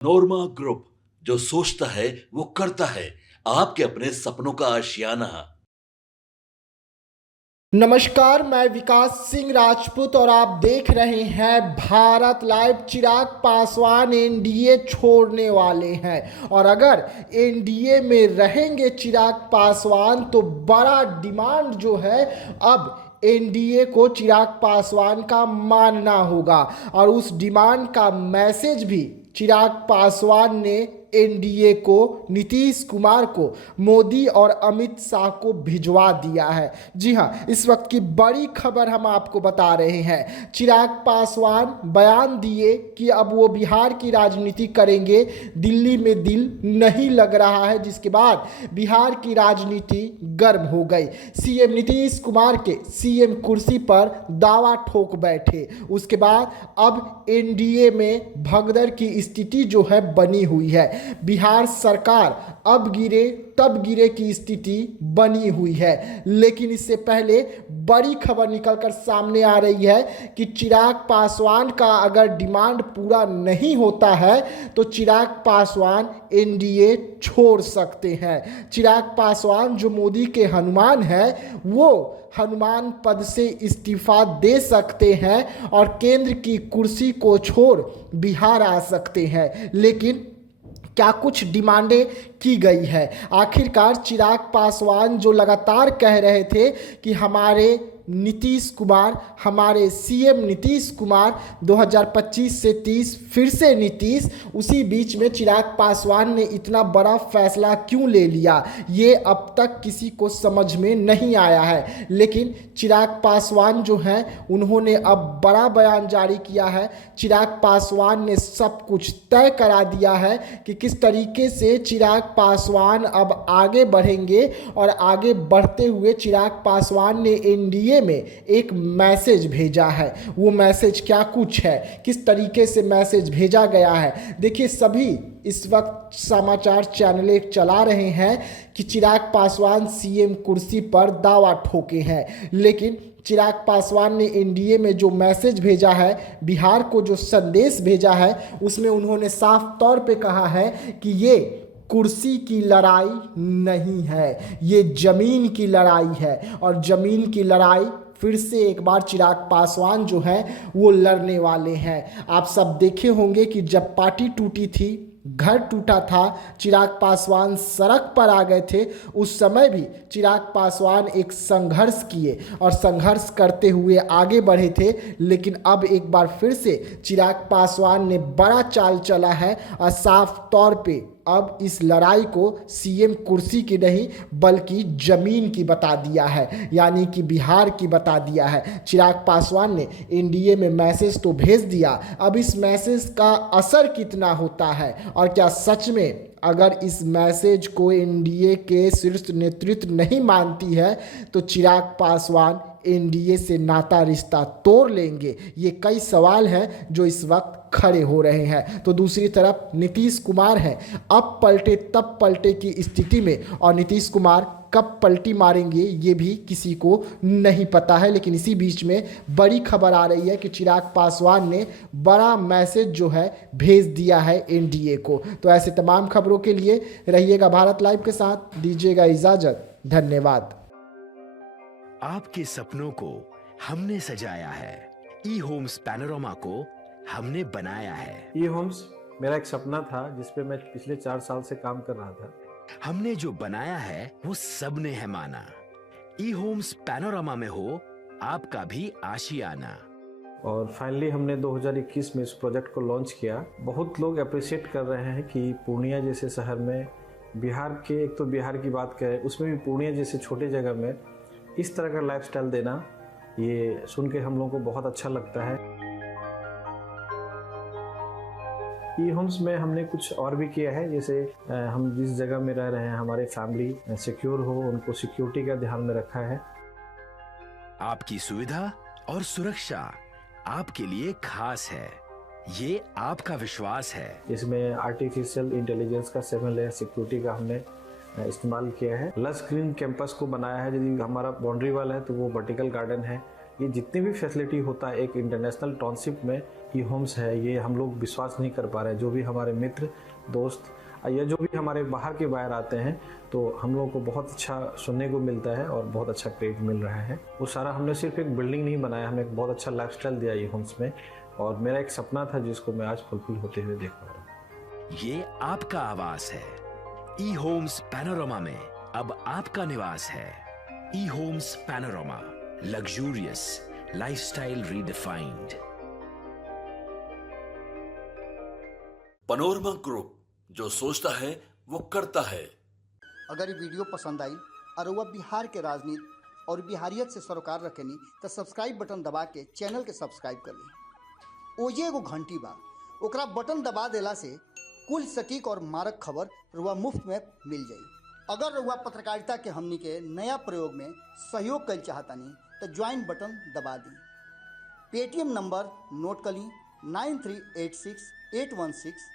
नोरमा group, जो सोचता है वो करता है। आपके अपने सपनों का आशियाना। नमस्कार, मैं विकास सिंह राजपूत और आप देख रहे हैं भारत लाइव। चिराग पासवान एनडीए छोड़ने वाले हैं और अगर एनडीए में रहेंगे चिराग पासवान तो बड़ा डिमांड जो है अब एनडीए को चिराग पासवान का मानना होगा और उस डिमांड का मैसेज भी चिराग पासवान ने एनडीए को, नीतीश कुमार को, मोदी और अमित शाह को भिजवा दिया है। जी हां, इस वक्त की बड़ी खबर हम आपको बता रहे हैं। चिराग पासवान बयान दिए कि अब वो बिहार की राजनीति करेंगे, दिल्ली में दिल नहीं लग रहा है, जिसके बाद बिहार की राजनीति गर्म हो गई। सीएम नीतीश कुमार के सीएम कुर्सी पर दावा ठोक बैठे। उसके बाद अब एनडीए में भगदड़ की स्थिति जो है बनी हुई है। बिहार सरकार अब गिरे तब गिरे की स्थिति बनी हुई है। लेकिन इससे पहले बड़ी खबर निकलकर सामने आ रही है कि चिराग पासवान का अगर डिमांड पूरा नहीं होता है तो चिराग पासवान एनडीए छोड़ सकते हैं। चिराग पासवान जो मोदी के हनुमान है, वो हनुमान पद से इस्तीफा दे सकते हैं और केंद्र की कुर्सी को छोड़ बिहार आ सकते हैं। लेकिन क्या कुछ डिमांडें की गई है। आखिरकार चिराग पासवान जो लगातार कह रहे थे कि हमारे नीतीश कुमार, हमारे सीएम नीतीश कुमार 2025 से 30 फिर से नीतीश, उसी बीच में चिराग पासवान ने इतना बड़ा फैसला क्यों ले लिया, ये अब तक किसी को समझ में नहीं आया है। लेकिन चिराग पासवान जो हैं उन्होंने अब बड़ा बयान जारी किया है। चिराग पासवान ने सब कुछ तय करा दिया है कि किस तरीके से चिराग पासवान अब आगे बढ़ेंगे और आगे बढ़ते हुए चिराग पासवान ने एनडीए में एक मैसेज भेजा है। वो मैसेज क्या कुछ है, किस तरीके से मैसेज भेजा गया है, देखिए। सभी इस वक्त समाचार चैनल चला रहे हैं कि चिराग पासवान सीएम कुर्सी पर दावा ठोके हैं। लेकिन चिराग पासवान ने एनडीए में जो मैसेज भेजा है, बिहार को जो संदेश भेजा है, उसमें उन्होंने साफ तौर पे कहा है कि ये कुर्सी की लड़ाई नहीं है, ये जमीन की लड़ाई है और जमीन की लड़ाई फिर से एक बार चिराग पासवान जो है वो लड़ने वाले हैं। आप सब देखे होंगे कि जब पार्टी टूटी थी, घर टूटा था, चिराग पासवान सड़क पर आ गए थे, उस समय भी चिराग पासवान एक संघर्ष किए और संघर्ष करते हुए आगे बढ़े थे। लेकिन अब एक बार फिर से चिराग पासवान ने बड़ा चाल चला है और साफ तौर पे अब इस लड़ाई को सीएम कुर्सी की नहीं बल्कि जमीन की बता दिया है, यानी कि बिहार की बता दिया है। चिराग पासवान ने एनडीए में मैसेज तो भेज दिया, अब इस मैसेज का असर कितना होता है और क्या सच में अगर इस मैसेज को एनडीए के शीर्ष नेतृत्व नहीं मानती है तो चिराग पासवान एनडीए से नाता रिश्ता तोड़ लेंगे। ये कई सवाल हैं जो इस वक्त खड़े हो रहे हैं। तो दूसरी तरफ नीतीश कुमार हैं, अब पलटे तब पलटे की स्थिति में, और नीतीश कुमार कब पलटी मारेंगे ये भी किसी को नहीं पता है। लेकिन इसी बीच में बड़ी खबर आ रही है कि चिराग पासवान ने बड़ा मैसेज जो है भेज दिया है एनडीए को। तो ऐसे तमाम खबरों के लिए रहिएगा भारत लाइव के साथ, दीजिएगा इजाजत, धन्यवाद। आपके सपनों को हमने सजाया है, ई होम्स पैनोरमा को हमने बनाया है। ई होम्स मेरा एक सपना था जिस पे मैं पिछले 4 साल से काम कर रहा था। हमने जो बनाया है वो सबने है माना। ई होम्स पैनोरमा में हो आपका भी आशियाना। और फाइनली हमने 2021 में इस प्रोजेक्ट को लॉन्च किया। बहुत लोग अप्रिशिएट कर रहे हैं कि पूर्णिया जैसे शहर में, बिहार के, एक तो बिहार की बात करें उसमें भी पूर्णिया जैसे छोटे जगह में इस तरह का लाइफस्टाइल देना, ये सुन के हम लोगों को बहुत अच्छा लगता है। ई होम्स में हमने कुछ और भी किया है, जैसे हम जिस जगह में रह रहे हैं हमारी फैमिली सिक्योर हो, उनको सिक्योरिटी का ध्यान में रखा है। आपकी सुविधा और सुरक्षा आपके लिए खास है, ये आपका विश्वास है। इसमें आर्टिफिशियल इंटेलिजेंस का 7 लेयर सिक्योरिटी का हमने इस्तेमाल किया है। लस ग्रीन कैंपस को बनाया है, यदि हमारा बाउंड्री वाल है तो वो वर्टिकल गार्डन है। ये जितनी भी फैसिलिटी होता है एक इंटरनेशनल टाउनशिप में, ई होम्स है, ये हम लोग विश्वास नहीं कर पा रहे हैं। जो भी हमारे मित्र दोस्त या जो भी हमारे बाहर के बाहर आते हैं तो हम लोगों को बहुत अच्छा सुनने को मिलता है और बहुत अच्छा क्रेडिट मिल रहा है। वो सारा हमने सिर्फ एक बिल्डिंग नहीं बनाया, हमें एक बहुत अच्छा लाइफस्टाइल दिया ई होम्स में, और मेरा एक सपना था जिसको मैं आज फुलफिल होते हुए देख पा रहा हूँ। ये आपका आवास है। ई होम्स पैनोरामा में अब आपका निवास है। E Homes Panorama, luxurious lifestyle redefined. Panorama group, जो सोचता है वो करता है। अगर ये वीडियो पसंद आई और वह बिहार के राजनीति और बिहारियत से सरोकार रखेनी तो सब्सक्राइब बटन दबा के चैनल के सब्सक्राइब कर ली। ओजे एगो घंटी बा, ओकरा बटन दबा देला से कुल सटीक और मारक खबर रुआ मुफ्त में मिल जाई। अगर रुआ पत्रकारिता के हमनी के नया प्रयोग में सहयोग कर चाहतानी तो ज्वाइन बटन दबा दी। पेटीएम नंबर नोट कर ली 9386 816